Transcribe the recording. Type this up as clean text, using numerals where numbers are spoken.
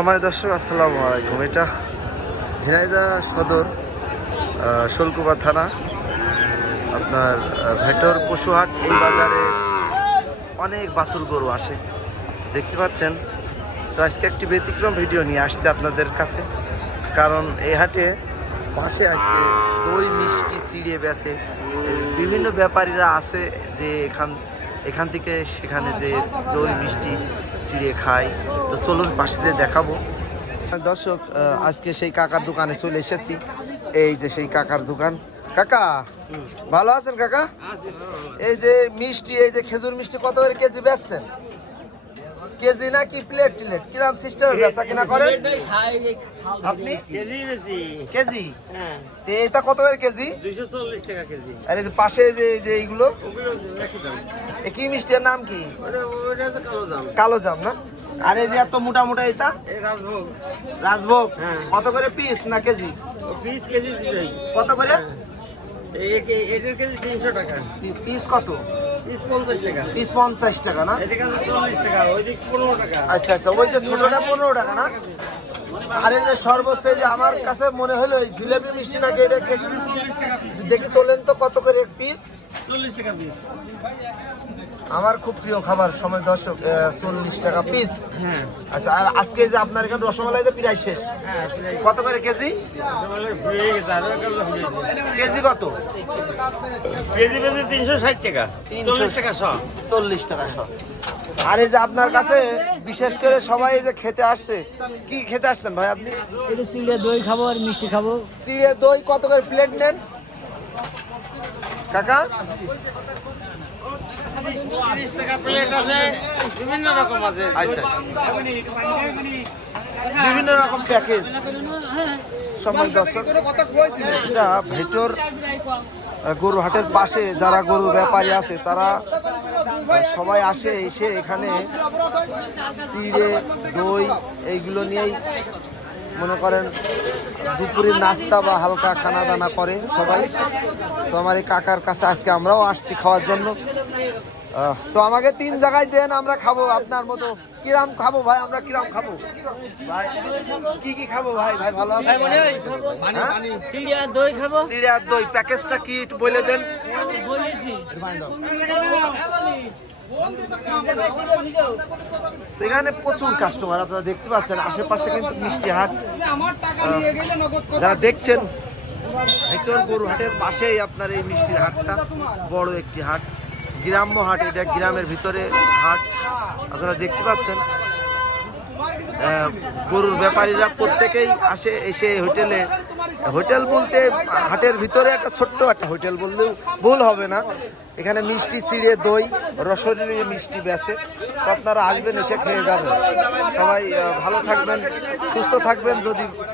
আমার দর্শক আসসালামু আলাইকুম। এটা ঝিনাইদহ সদর শোলকুপা থানা আপনার ভেটর পশুহাট। এই বাজারে অনেক বাছুর গরু আসে, দেখতে পাচ্ছেন। তো আজকে একটি ব্যতিক্রম ভিডিও নিয়ে আসছে আপনাদের কাছে, কারণ এই হাটে পাশে আজকে দই মিষ্টি চিড়িয়ে বেচে বিভিন্ন ব্যাপারীরা আছে যে এখান থেকে সেখানে যে দই মিষ্টি চিড়িয়ে খায়। তো চলুন পাশে যে দেখাবো। দর্শক আজকে সেই কাকার দোকানে চলে এসেছি। এই যে সেই কাকার দোকান। কাকা ভালো আছেন কাকা? এই যে মিষ্টি, এই যে খেজুর মিষ্টি কত করে কেজি বেচছেন? কেজি না কি প্লেট টিলেট কিরকম সিস্টেমে বেচা কিনা করেন আপনি? কেজি। তো এটা কত করে কেজি? 240 টাকা কেজি। আর এই যে পাশে যে এইগুলো কি মিষ্টির নাম কি? কালো জাম না? আর এই যে এত মোটা মোটা এটা রাজভোগ। রাজভোগ হ্যাঁ। কত করে পিস না কেজি? পিস কেজি কত করে? এটার কেজি 300 টাকা। পিস কত? পিস 50 টাকা। পিস 50 টাকা না? এদিকে 40 টাকা, ওইদিকে 15 টাকা। আচ্ছা আচ্ছা, ওই যে ছোটটা 15 টাকা না? আর এই যে সর্বোচ্চ যে আমার কাছে মনে হলো এই জিলেবি মিষ্টি নাকি, এটা দেখি তোলেন তো কত করে এক পিস? 40 টাকা পিস। আমার খুব প্রিয় খাবার সময় দর্শক, 40 টাকা পিস। হ্যাঁ। আচ্ছা, আর আজকে যে আপনার এখানে রসমালাই যে প্রায় শেষ, হ্যাঁ, কত করে কেজি? তাহলে ভুলে গেছে, আরো কালো ভুলে গেছে। কেজি কত? কেজি বেশি 360 টাকা, 40 টাকা শ। 40 টাকা শ। আর এই যে আপনার কাছে বিশেষ করে সবাই এই যে খেতে আসছে, কি খেতে আসছেন ভাই আপনি? এটা চিড়ে দই খাবো আর মিষ্টি খাবো। চিড়ে দই কত করে প্লেট নেন কাকা? 30 টাকা প্লেট আছে, বিভিন্ন রকম আছে। আচ্ছা, বিভিন্ন রকম প্যাকেজ। সময় দর্শক, এটা ভেটর গরু হাটের পাশে যারা গরুর ব্যাপারী আছে তারা সবাই আসে, এসে এখানে চিড়ে দই এইগুলো নিয়েই মনে করেন দুপুরের নাস্তা বা হালকা খানা দানা করে সবাই। তো আমার এই কাকার কাছে আজকে আমরাও আসছি খাওয়ার জন্য। তো আমাকে 3 জায়গায় দেন, আমরা খাবো আপনার মতো। কিরাম খাবো ভাই, আমরা কিরাম খাবো ভাই? কি খাবো ভাই? ভাই ভালো আছে? চিড়ে আর দই খাবো। চিড়ে আর দই প্যাকেজটা কি একটু বলে দেন। এখানে প্রচুর কাস্টমার আপনারা দেখতে পাচ্ছেন, আশেপাশে কিন্তু মিষ্টি হাট। যারা দেখছেন ভেটর গরু হাটের পাশেই আপনার এই মিষ্টির হাটটা, বড় একটি হাট, গ্রাম্য হাট। এটা গ্রামের ভিতরে হাট, আপনারা দেখতে পাচ্ছেন। গরুর ব্যাপারীরা প্রত্যেকেই আসে, এসে হোটেল বলতে হাটের ভিতরে একটা ছোট্ট একটা হোটেল বললেও ভুল হবে না। এখানে মিষ্টি চিড়ে দই রসগোল্লা মিষ্টি বেচে। তো আপনারা আসবেন, এসে খেয়ে যাবেন। সবাই ভালো থাকবেন, সুস্থ থাকবেন। যদি